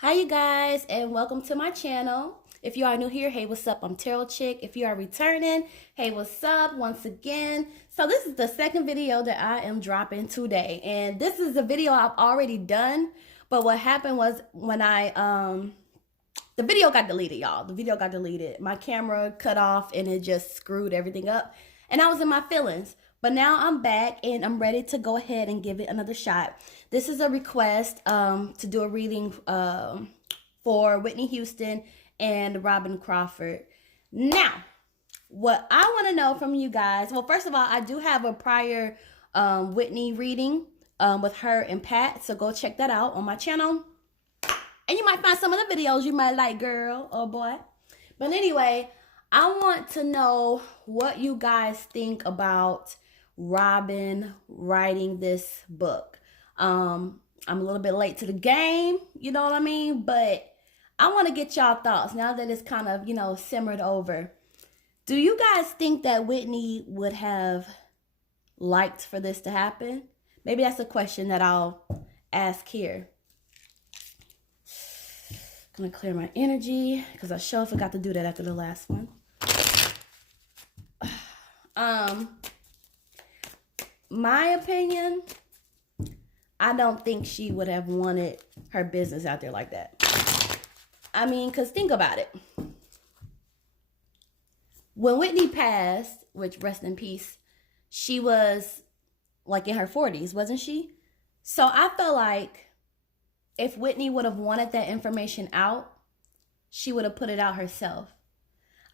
Hi you guys, and welcome to my channel. If you are new here, hey, what's up? I'm Imtarotchick. If you are returning, hey, what's up once again? So this is the second video that I am dropping today, and this is a video I've already done, but what happened was when the video got deleted, y'all. The video got deleted. My camera cut off and it just screwed everything up, and I was in my feelings. But now I'm back and I'm ready to go ahead and give it another shot. This is a request to do a reading for Whitney Houston and Robyn Crawford. Now, what I want to know from you guys, well, first of all, I do have a prior Whitney reading with her and Pat, so go check that out on my channel. And you might find some of the videos you might like, girl or boy. But anyway, I want to know what you guys think about Robyn writing this book. I'm a little bit late to the game, you know what I mean? But I want to get y'all thoughts now that it's kind of, simmered over. Do you guys think that Whitney would have liked for this to happen? Maybe that's a question that I'll ask here. I'm gonna clear my energy because I sure forgot to do that after the last one. My opinion, I don't think she would have wanted her business out there like that. I mean, because think about it. When Whitney passed, which rest in peace, she was like in her 40s, wasn't she? So I feel like if Whitney would have wanted that information out, she would have put it out herself.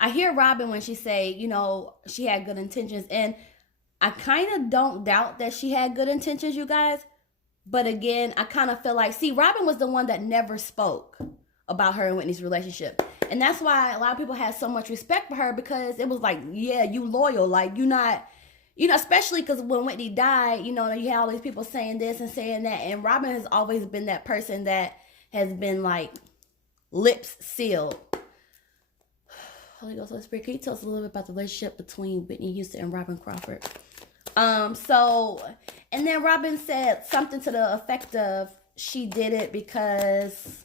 I hear Robyn when she say, she had good intentions, and I kind of don't doubt that she had good intentions, you guys. But again, I kind of feel like, Robyn was the one that never spoke about her and Whitney's relationship. And that's why a lot of people had so much respect for her, because it was like, yeah, you loyal. Like, you not, especially because when Whitney died, you had all these people saying this and saying that. And Robyn has always been that person that has been like lips sealed. Holy Ghost, Holy Spirit, can you tell us a little bit about the relationship between Whitney Houston and Robyn Crawford? And then Robyn said something to the effect of she did it because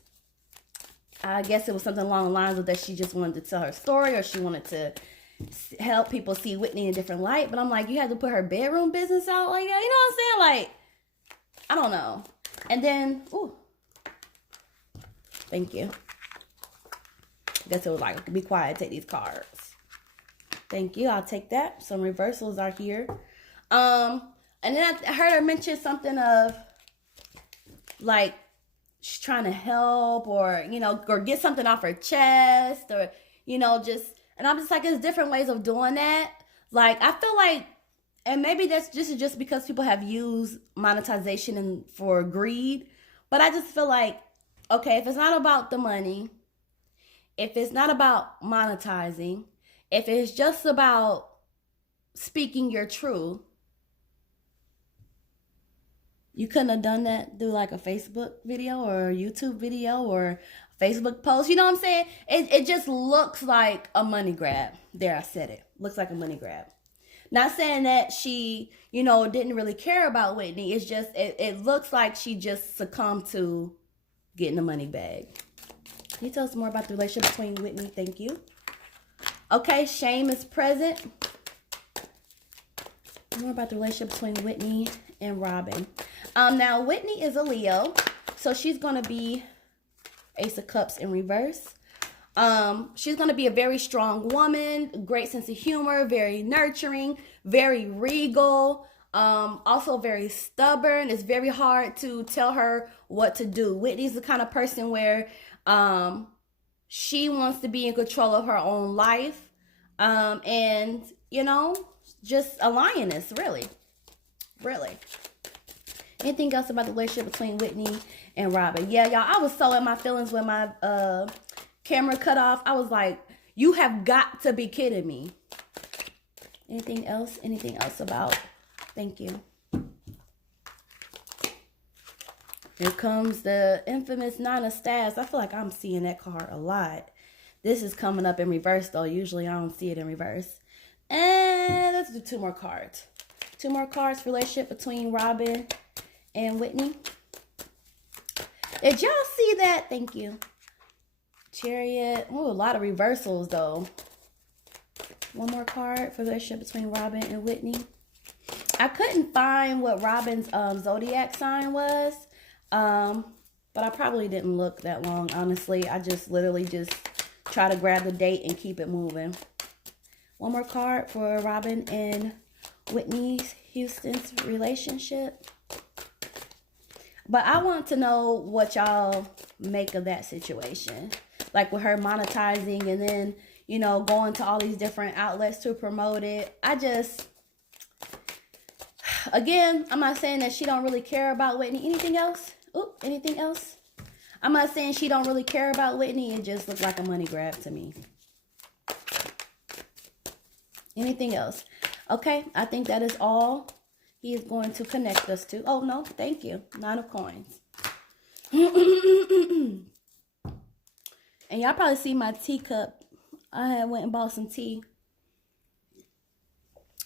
I guess it was something along the lines of that she just wanted to tell her story, or she wanted to help people see Whitney in a different light. But I'm like, you had to put her bedroom business out like that? You know what I'm saying? Like, I don't know. And then, ooh, thank you. I guess it was like, be quiet, take these cards. Thank you, I'll take that. Some reversals are here. And then I heard her mention something of like she's trying to help, or or get something off her chest, or just, and I'm just like, there's different ways of doing that. Like, I feel like, and maybe that's just because people have used monetization for greed, but I just feel like, okay, if it's not about the money, if it's not about monetizing, if it's just about speaking your truth, you couldn't have done that through like a Facebook video or a YouTube video or Facebook post. You know what I'm saying? It just looks like a money grab. There, I said it. Looks like a money grab. Not saying that she, didn't really care about Whitney. It's just, it looks like she just succumbed to getting the money bag. Can you tell us more about the relationship between Whitney? Thank you. Okay, shame is present. More about the relationship between Whitney and Robyn. Now, Whitney is a Leo, so she's going to be Ace of Cups in reverse. She's going to be a very strong woman, great sense of humor, very nurturing, very regal, also very stubborn. It's very hard to tell her what to do. Whitney's the kind of person where she wants to be in control of her own life, and, just a lioness, really. Anything else about the relationship between Whitney and Robyn? Yeah, y'all, I was so in my feelings when my camera cut off. I was like, you have got to be kidding me. Anything else? Anything else about? Thank you. Here comes the infamous Nine of Staves. I feel like I'm seeing that card a lot. This is coming up in reverse, though. Usually I don't see it in reverse. And let's do two more cards. Two more cards for relationship between Robyn and Whitney. Did y'all see that? Thank you. Chariot. Oh, a lot of reversals though. One more card for the relationship between Robyn and Whitney. I couldn't find what Robyn's zodiac sign was. But I probably didn't look that long, honestly. I just literally just try to grab the date and keep it moving. One more card for Robyn and Whitney Houston's relationship. But I want to know what y'all make of that situation. Like with her monetizing and then, you know, going to all these different outlets to promote it. Again, I'm not saying that she don't really care about Whitney. Anything else? Oop, anything else? I'm not saying she don't really care about Whitney. It just looked like a money grab to me. Anything else? Okay, I think that is all he is going to connect us to. Oh, no, thank you. 9 of coins. And y'all probably see my teacup. I had went and bought some tea.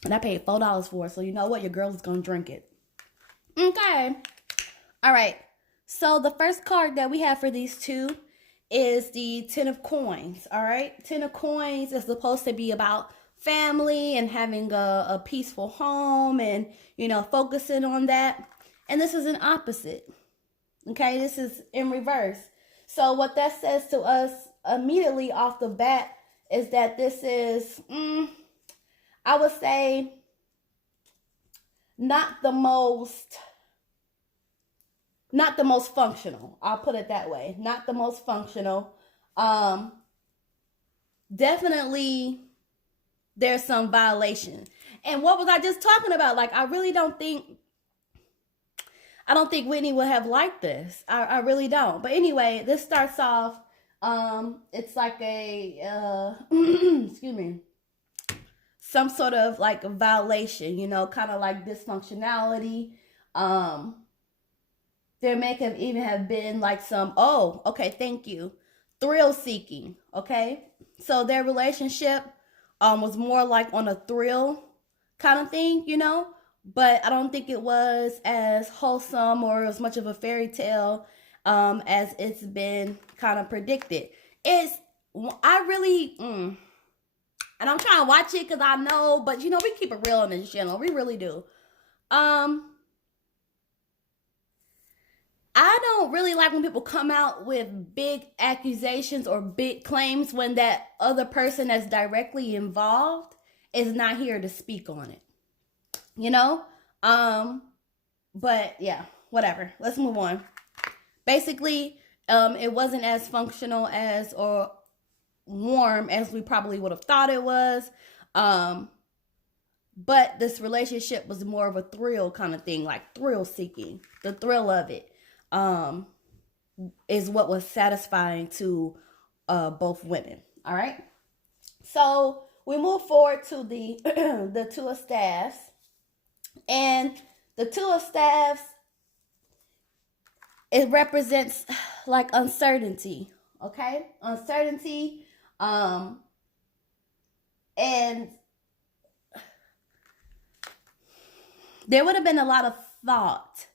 And I paid $4 for it. So you know what? Your girl is going to drink it. Okay. All right. So the first card that we have for these two is the 10 of coins. All right. 10 of coins is supposed to be about family and having a peaceful home and, you know, focusing on that. And this is an opposite. Okay. This is in reverse. So what that says to us immediately off the bat is that this is, I would say, not the most functional. I'll put it that way. Not the most functional. Definitely there's some violation. And what was I just talking about? Like, I don't think Whitney would have liked this. I really don't. But anyway, this starts off, it's like a, excuse me, some sort of like a violation, you know, kind of like dysfunctionality. There may have even have been like some, oh, okay, thank you, thrill seeking, okay? So their relationship was more like on a thrill kind of thing, you know? But I don't think it was as wholesome or as much of a fairy tale as it's been kind of predicted. And I'm trying to watch it because I know, but you know, we keep it real on this channel. We really do. I don't really like when people come out with big accusations or big claims when that other person that's directly involved is not here to speak on it. You know? But yeah, whatever. Let's move on. Basically, it wasn't as functional as or warm as we probably would have thought it was. But this relationship was more of a thrill kind of thing, like thrill seeking. The thrill of it is what was satisfying to both women. All right. So we move forward to the the Two of Staffs, and the Two of Staffs, it represents like uncertainty. Okay, uncertainty, and there would have been a lot of thought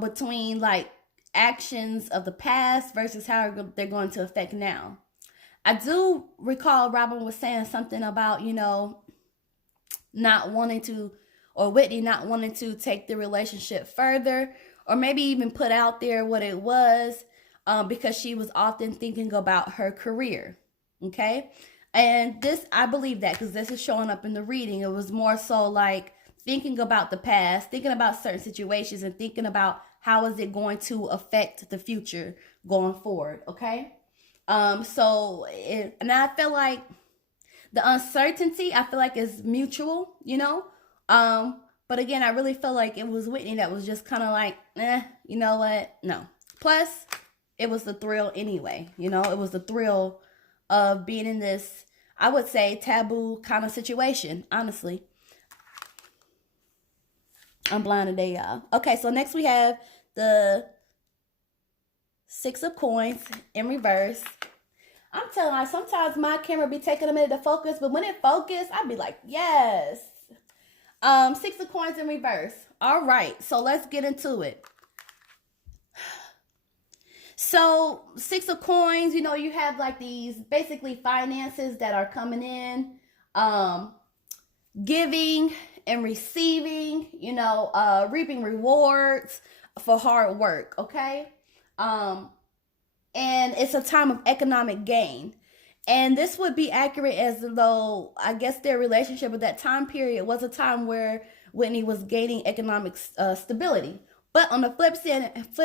between like actions of the past versus how they're going to affect now. I do recall Robyn was saying something about, you know, not wanting to, or Whitney not wanting to take the relationship further, or maybe even put out there what it was, because she was often thinking about her career. Okay. And this, I believe that because this is showing up in the reading. It was more so like thinking about the past, thinking about certain situations, and thinking about how is it going to affect the future going forward. Okay. And I feel like the uncertainty, I feel like is mutual, you know? But again, I really feel like it was Whitney that was just kind of like, you know what? No. Plus, it was the thrill anyway. You know, it was the thrill of being in this, I would say, taboo kind of situation, honestly. I'm blind today, y'all. Okay, so next we have the Six of Coins in reverse. I'm telling you, sometimes my camera be taking a minute to focus, but when it focuses, I'd be like, yes. Six of Coins in reverse. All right, so let's get into it. So 6 of Coins, you know, you have like these basically finances that are coming in, giving and receiving, you know, reaping rewards for hard work. Okay. And it's a time of economic gain. And this would be accurate as though I guess their relationship at that time period was a time where Whitney was gaining economic stability. But on the flip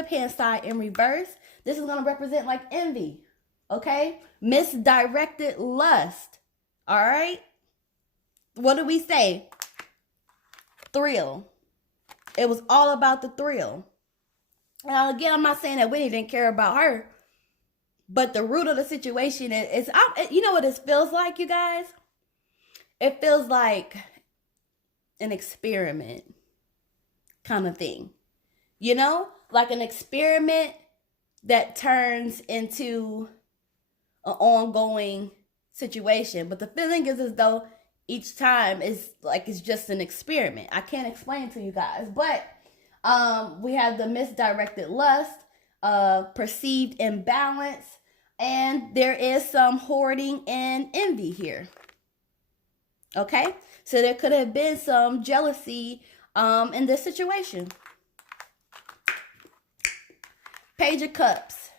hand side in reverse, this is going to represent like envy, okay? Misdirected lust, all right? What do we say? Thrill. It was all about the thrill. Now, again, I'm not saying that Whitney didn't care about her, but the root of the situation is you know what it feels like, you guys? It feels like an experiment kind of thing. You know, like an experiment that turns into an ongoing situation. But the feeling is as though each time is like it's just an experiment. I can't explain to you guys. But we have the misdirected lust, perceived imbalance, and there is some hoarding and envy here. Okay? So there could have been some jealousy in this situation. Page of Cups.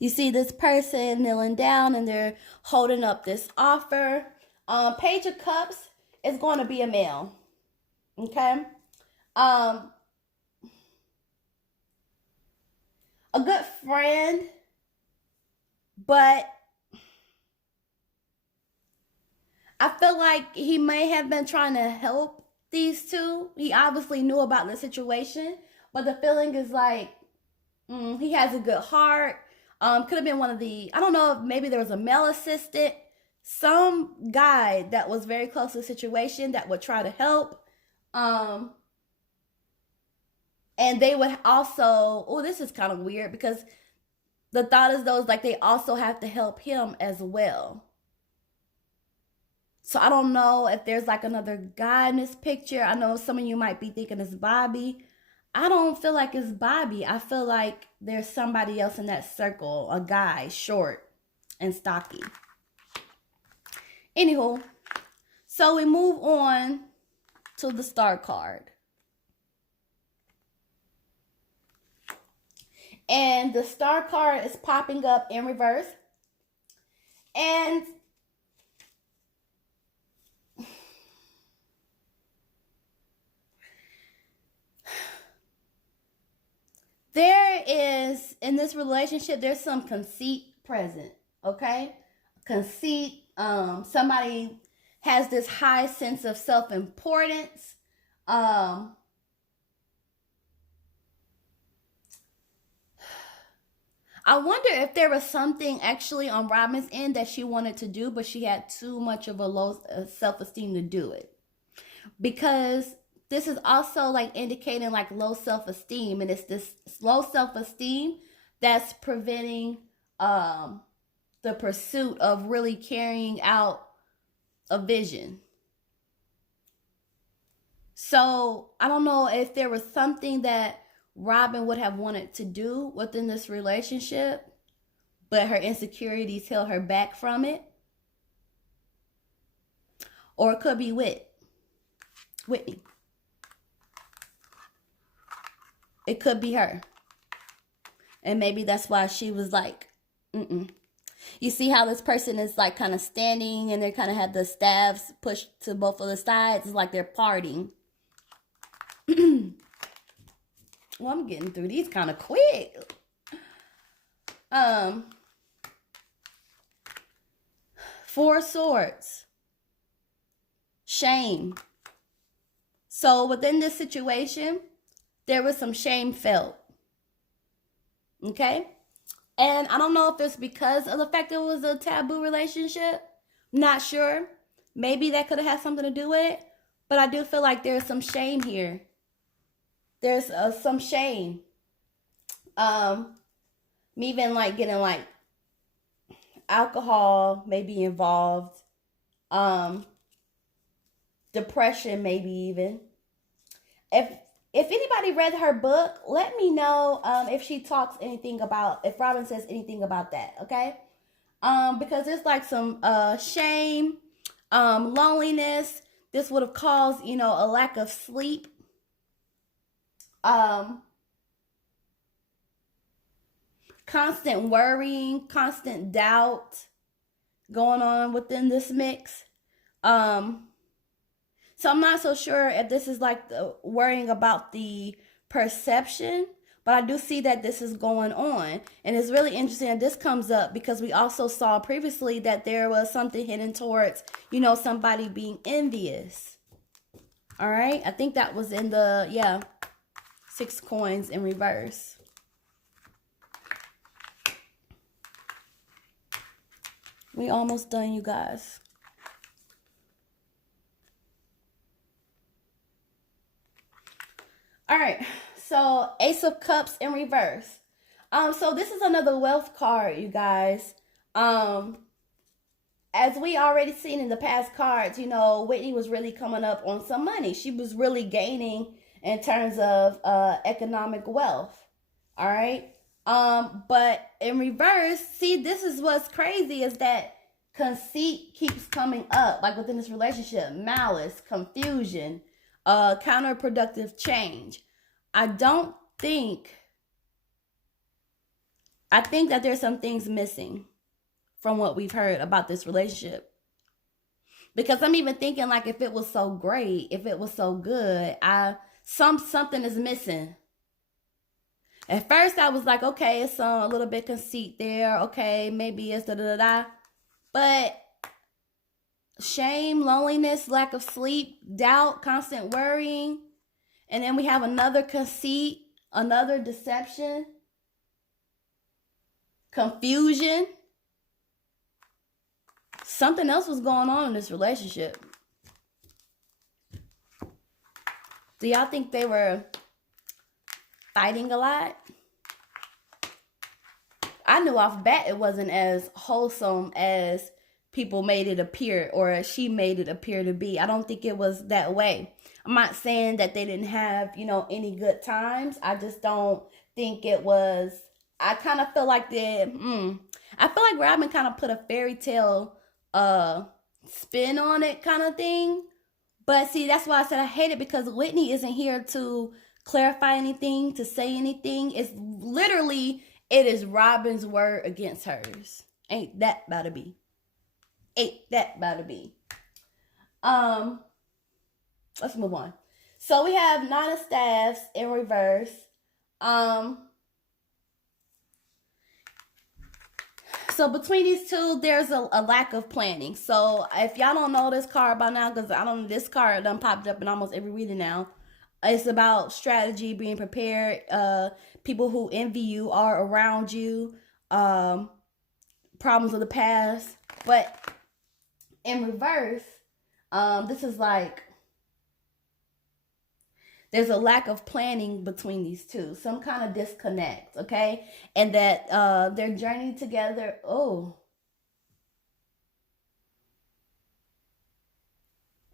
You see this person kneeling down and they're holding up this offer. Page of Cups is going to be a male. Okay? A good friend, but I feel like he may have been trying to help these two. He obviously knew about the situation, but the feeling is like he has a good heart. Could have been one of the, I don't know if maybe there was a male assistant, some guy that was very close to the situation that would try to help. And they would also, oh, this is kind of weird because the thought is those like they also have to help him as well. So I don't know if there's like another guy in this picture. I know some of you might be thinking it's Bobby. I don't feel like it's Bobby. I feel like there's somebody else in that circle, a guy, short and stocky. Anywho, so we move on to the Star card. And the Star card is popping up in reverse. And there is, in this relationship, there's some conceit present, okay? Conceit, somebody has this high sense of self-importance. I wonder if there was something actually on Robyn's end that she wanted to do, but she had too much of a low self-esteem to do it. Because this is also like indicating like low self-esteem, and it's this low self-esteem that's preventing the pursuit of really carrying out a vision. So I don't know if there was something that Robyn would have wanted to do within this relationship, but her insecurities held her back from it. Or it could be Whitney. It could be her. And maybe that's why she was like, You see how this person is like kind of standing and they kind of have the staffs pushed to both of the sides? It's like they're parting. Well, I'm getting through these kind of quick. 4 Swords. Shame. So within this situation, there was some shame felt. Okay? And I don't know if it's because of the fact that it was a taboo relationship. Not sure. Maybe that could have had something to do with it. But I do feel like there's some shame here. There's some shame. Me even like getting like alcohol maybe involved. Depression maybe even. if anybody read her book, let me know if she talks anything about, if Robyn says anything about that, okay? Because it's like some shame, loneliness. This would have caused, you know, a lack of sleep. Constant worrying, constant doubt going on within this mix. So I'm not so sure if this is like the worrying about the perception, but I do see that this is going on. And it's really interesting that this comes up because we also saw previously that there was something hidden towards, you know, somebody being envious. All right. I think that was in the, yeah, 6 coins in reverse. We almost done, you guys. All right, so Ace of Cups in reverse. So this is another wealth card, you guys. As we already seen in the past cards, you know, Whitney was really coming up on some money. She was really gaining in terms of economic wealth. All right. But in reverse, see, this is what's crazy is that conceit keeps coming up, like within this relationship, malice, confusion, counterproductive change. I think that there's some things missing from what we've heard about this relationship. Because I'm even thinking like if it was so great, if it was so good, something is missing. At first I was like, okay, it's a little bit conceit there. Okay, maybe it's da-da-da-da. But shame, loneliness, lack of sleep, doubt, constant worrying. And then we have another conceit, another deception, confusion. Something else was going on in this relationship. Do y'all think they were fighting a lot? I knew off bat it wasn't as wholesome as people made it appear, or she made it appear to be. I don't think it was that way. I'm not saying that they didn't have, you know, any good times. I just don't think it was. I kind of feel like I feel like Robyn kind of put a fairy tale spin on it kind of thing. But see, that's why I said I hate it, because Whitney isn't here to clarify anything, to say anything. It's literally, it is Robyn's word against hers. Ain't that about to be? Ain't that about to be? Let's move on. So we have 9 of Staffs in reverse. So between these two, there's a lack of planning. So if y'all don't know this card by now, because this card done popped up in almost every reading now. It's about strategy, being prepared. People who envy you are around you. Problems of the past. But in reverse, this is like, there's a lack of planning between these two. Some kind of disconnect, okay? And that their journey together,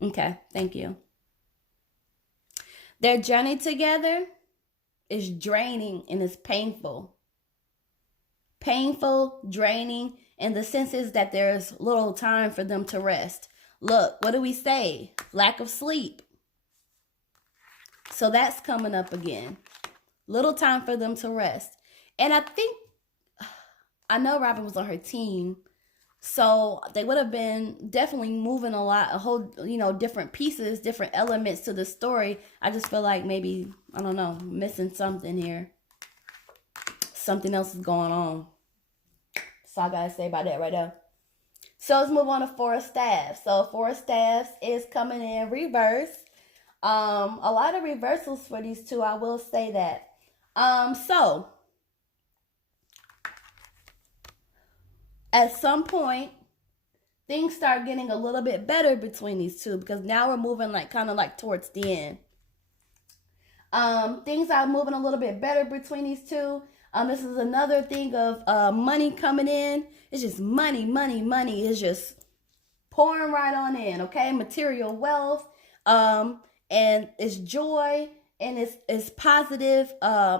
okay, thank you. Their journey together is draining and is painful. Painful, draining, and the sense is that there's little time for them to rest. Look, what do we say? Lack of sleep. So that's coming up again. Little time for them to rest. And I know Robyn was on her team, so they would have been definitely moving a whole, different pieces, different elements to the story. I just feel like maybe, I don't know, missing something here. Something else is going on. So I gotta say about that right there. So let's move on to 4 of Staffs. So 4 of Staffs is coming in reverse. A lot of reversals for these two, I will say that. So at some point, things start getting a little bit better between these two, because now we're moving kind of towards the end. Things are moving a little bit better between these two. This is another thing of money coming in. It's just money. It's just pouring right on in, okay? Material wealth. And it's joy. and it's positive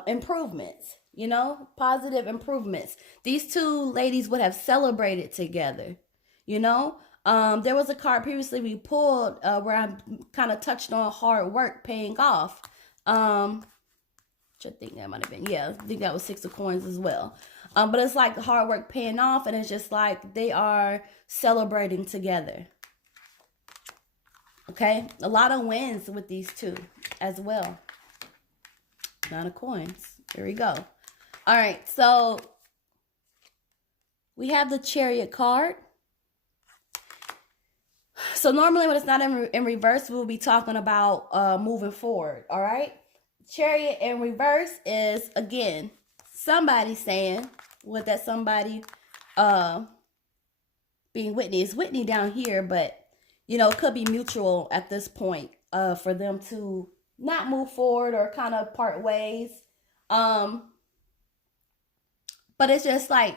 improvements, you know, positive improvements. These two ladies would have celebrated together, you know. There was a card previously we pulled where I kind of touched on hard work paying off. Which I think that might have been, yeah, I think that was 6 of coins as well. But it's like hard work paying off, and it's just like they are celebrating together. Okay, a lot of wins with these two as well. 9 of coins. Here we go. All right, so we have the Chariot card. So normally when it's not in reverse, we'll be talking about moving forward. All right. Chariot in reverse is, again, somebody saying, with that somebody being Whitney. It's Whitney down here, but, you know, it could be mutual at this point for them to not move forward or kind of part ways. But it's just like,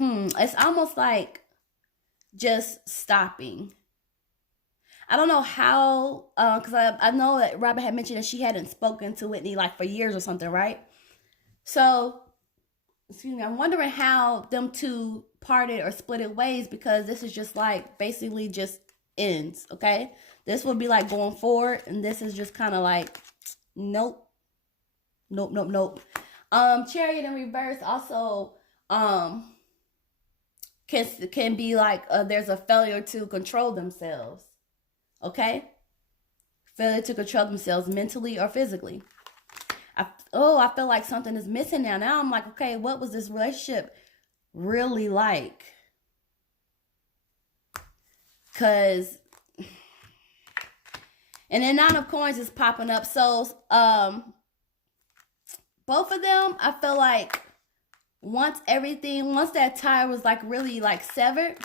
it's almost like just stopping. I don't know how, because I know that Robyn had mentioned that she hadn't spoken to Whitney like for years or something, right? So, excuse me, I'm wondering how them two parted or split ways, because this is just like basically just ends, okay? This would be like going forward, and this is just kind of like, nope. Chariot in reverse also can be like there's a failure to control themselves. Okay? Failure to control themselves mentally or physically. I feel like something is missing now. Now I'm like, okay, what was this relationship really like? Because, and then 9 of coins is popping up. So, both of them, I feel like once that tie was like really like severed,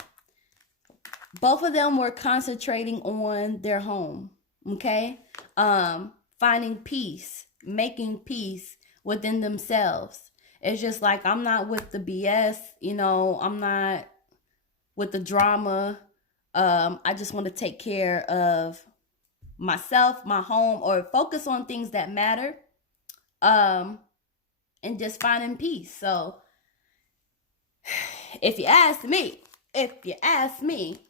both of them were concentrating on their home, okay? Finding peace, making peace within themselves. It's just like, I'm not with the BS, you know, I'm not with the drama. I just want to take care of myself, my home, or focus on things that matter, and just finding peace. So, if you ask me,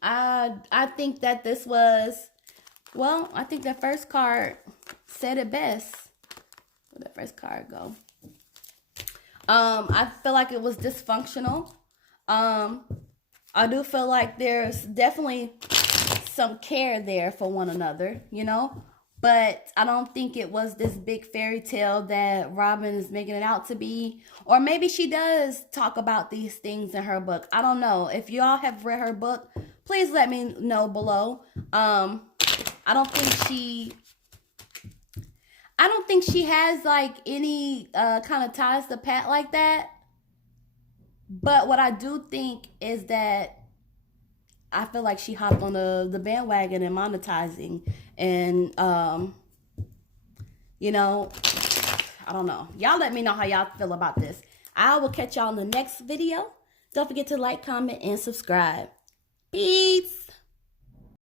I think that this was, well, I think that first card said it best. Where'd that first card go? I feel like it was dysfunctional. I do feel like there's definitely some care there for one another, you know? But I don't think it was this big fairy tale that Robyn is making it out to be. Or maybe she does talk about these things in her book. I don't know. If y'all have read her book, please let me know below. I don't think she has like any kind of ties to Pat like that. But what I do think is that I feel like she hopped on the bandwagon and monetizing. And, you know, I don't know. Y'all let me know how y'all feel about this. I will catch y'all in the next video. Don't forget to like, comment, and subscribe. Peace.